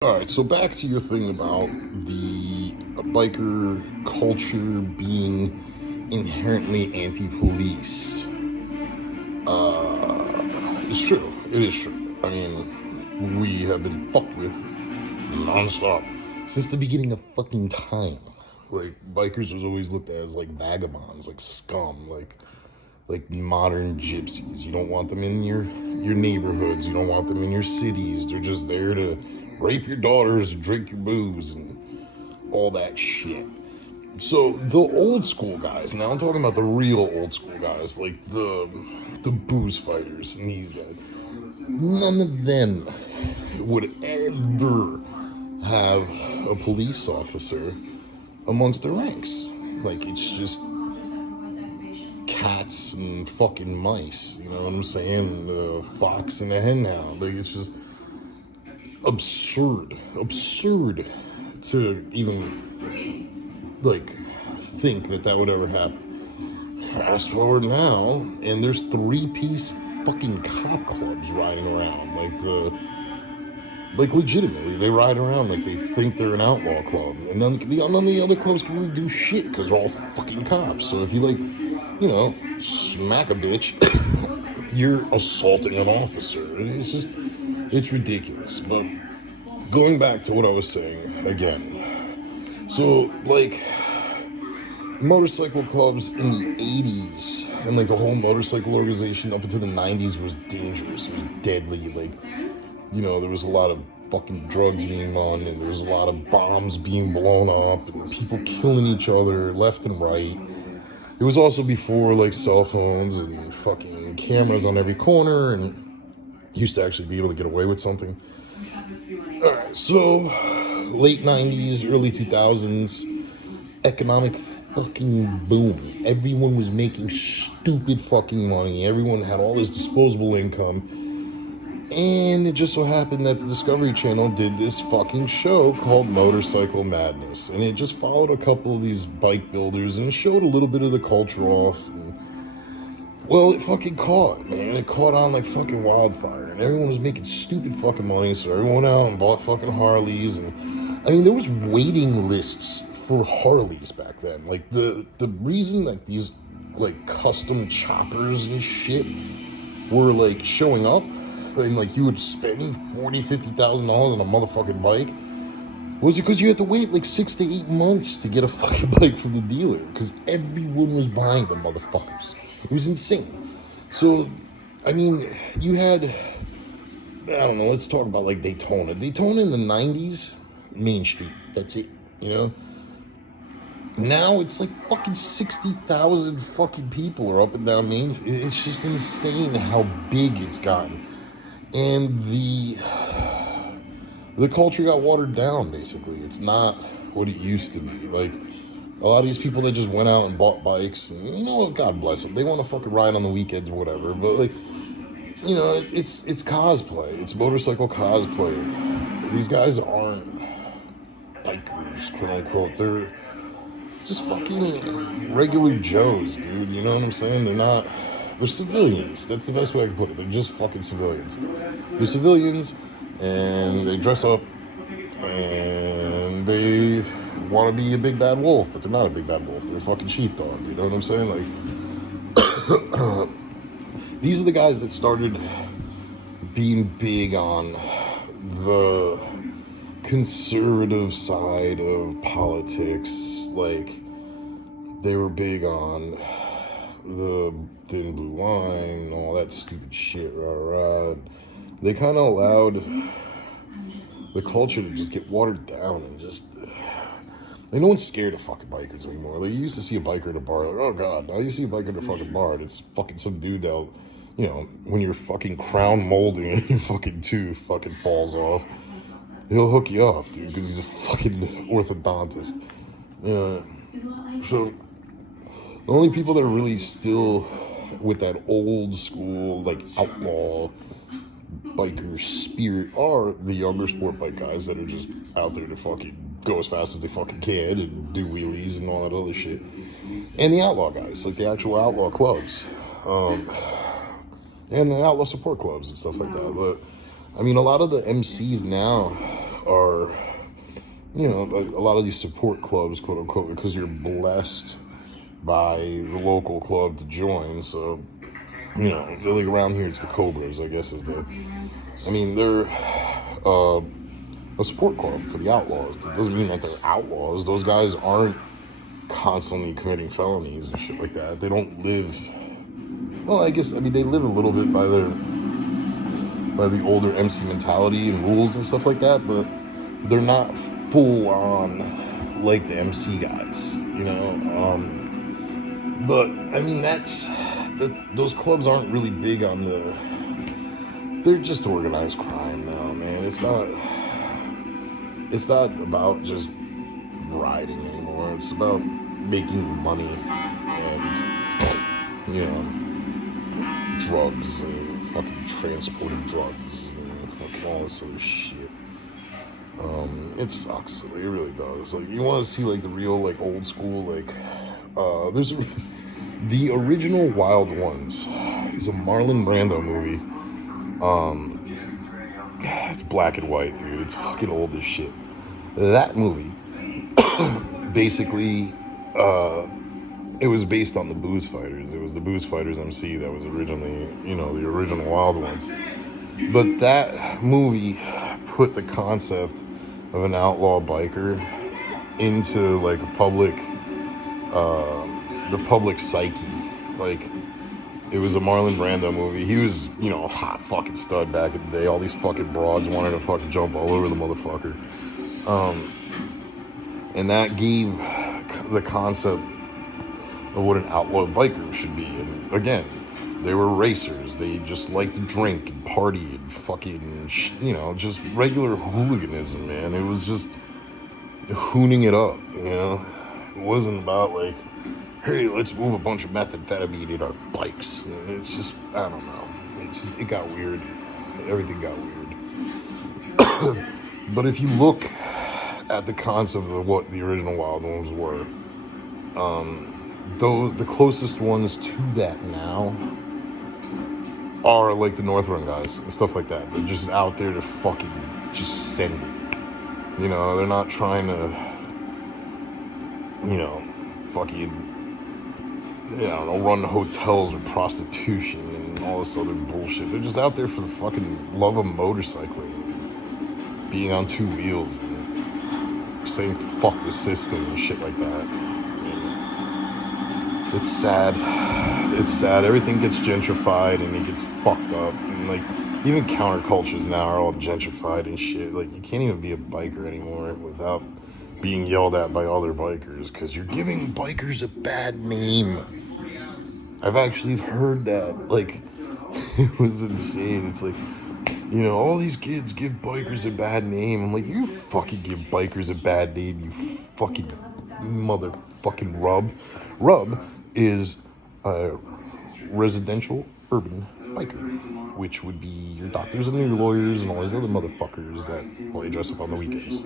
All right, so back to your thing about the biker culture being inherently anti-police. It's true. It is true. I mean, we have been fucked with nonstop since the beginning of fucking time. Like bikers was always looked at as like vagabonds, like scum, like modern gypsies. You don't want them in your neighborhoods. You don't want them in your cities. They're just there to rape your daughters, drink your booze, and all that shit. So the old school guys. Now I'm talking about the real old school guys, like the booze fighters and these guys. None of them would ever have a police officer amongst their ranks. Like it's just cats and fucking mice. You know what I'm saying? Fox and a hen hound. Like it's just absurd to even like think that would ever happen. Fast forward now, and there's three-piece fucking cop clubs riding around like legitimately they ride around like they think they're an outlaw club, and none of the other clubs can really do shit because they're all fucking cops. So if you like, smack a bitch, you're assaulting an officer. It's just, it's ridiculous. But going back to what I was saying again, so like motorcycle clubs in the 80s and like the whole motorcycle organization up until the 90s was dangerous, it was deadly. Like, there was a lot of fucking drugs being run, and there was a lot of bombs being blown up, and people killing each other left and right. It was also before like cell phones and fucking cameras on every corner, and used to actually be able to get away with something. Alright, so late 90s, early 2000s, economic fucking boom. Everyone was making stupid fucking money. Everyone had all this disposable income. And it just so happened that the Discovery Channel did this fucking show called Motorcycle Madness. And it just followed a couple of these bike builders and showed a little bit of the culture off. And, well, it fucking caught, man. It caught on like fucking wildfire. And everyone was making stupid fucking money. So everyone went out and bought fucking Harleys. And, I mean, there was waiting lists for Harleys back then. Like, the reason that these, like, custom choppers and shit were, like, showing up, and like you would spend $40,000-$50,000 on a motherfucking bike, was because you had to wait like 6 to 8 months to get a fucking bike from the dealer because everyone was buying them motherfuckers. It was insane. So, I mean, you had, I don't know, let's talk about like Daytona. Daytona in the 90s, Main Street, that's it, Now it's like fucking 60,000 fucking people are up and down Main. It's just insane how big it's gotten. And the culture got watered down, basically. It's not what it used to be. Like, a lot of these people that just went out and bought bikes, and you know what, God bless them. They want to fucking ride on the weekends or whatever. But, like, it's cosplay. It's motorcycle cosplay. These guys aren't bikers, quote unquote. They're just fucking regular Joes, dude. You know what I'm saying? They're civilians. That's the best way I can put it. They're just fucking civilians. They're civilians, and they dress up, and they want to be a big bad wolf, but they're not a big bad wolf. They're a fucking sheepdog. You know what I'm saying? Like, these are the guys that started being big on the conservative side of politics. Like, they were big on the thin blue line, all that stupid shit, rah. They kind of allowed the culture to just get watered down and just, like, no one's scared of fucking bikers anymore. Like, you used to see a biker at a bar, like, oh god, now you see a biker at a fucking bar, and it's fucking some dude that'll, when you're fucking crown molding and your fucking tooth fucking falls off, he'll hook you up, dude, because he's a fucking orthodontist. So the only people that are really still with that old school, like, outlaw biker spirit are the younger sport bike guys that are just out there to fucking go as fast as they fucking can and do wheelies and all that other shit. And the outlaw guys, like the actual outlaw clubs. And the outlaw support clubs and stuff like that. But, I mean, a lot of the MCs now are, a lot of these support clubs, quote unquote, because you're blessed by the local club to join. So, like around here, it's the Cobras, I guess, they're a support club for the outlaws. That doesn't mean that they're outlaws. Those guys aren't constantly committing felonies and shit like that. They don't live. Well, they live a little bit by the older MC mentality and rules and stuff like that, but they're not full on like the MC guys, But those clubs aren't really big on they're just organized crime now, man. It's not about just riding anymore. It's about making money and, drugs and fucking transporting drugs and fucking all this other shit. It sucks. Like, it really does. Like, you want to see like the real like old school there's the original Wild Ones. It's a Marlon Brando movie. It's black and white, dude. It's fucking old as shit. That movie, basically, it was based on the Booze Fighters. It was the Booze Fighters MC that was originally, the original Wild Ones. But that movie put the concept of an outlaw biker into like the public psyche. Like, it was a Marlon Brando movie. He was, a hot fucking stud back in the day. All these fucking broads wanted to fucking jump all over the motherfucker. And that gave the concept of what an outlaw biker should be. And again, they were racers. They just liked to drink and party and fucking, just regular hooliganism, man. It was just hooning it up, It wasn't about like, hey, let's move a bunch of methamphetamine in our bikes. It's just, I don't know. It got weird. Everything got weird. But if you look at the concept of what the original Wild Ones were, the closest ones to that now are like the North Run guys and stuff like that. They're just out there to fucking just send it. They're not trying to, fucking, run hotels with prostitution and all this other bullshit. They're just out there for the fucking love of motorcycling, being on two wheels and saying fuck the system and shit like that. It's sad. It's sad. Everything gets gentrified and it gets fucked up. And like, even countercultures now are all gentrified and shit. Like, you can't even be a biker anymore without being yelled at by other bikers because you're giving bikers a bad name. I've actually heard that. Like, it was insane. It's like, all these kids give bikers a bad name. I'm like, you fucking give bikers a bad name, you fucking motherfucking rub. Rub is a residential urban biker, which would be your doctors and your lawyers and all these other motherfuckers that play dress up on the weekends.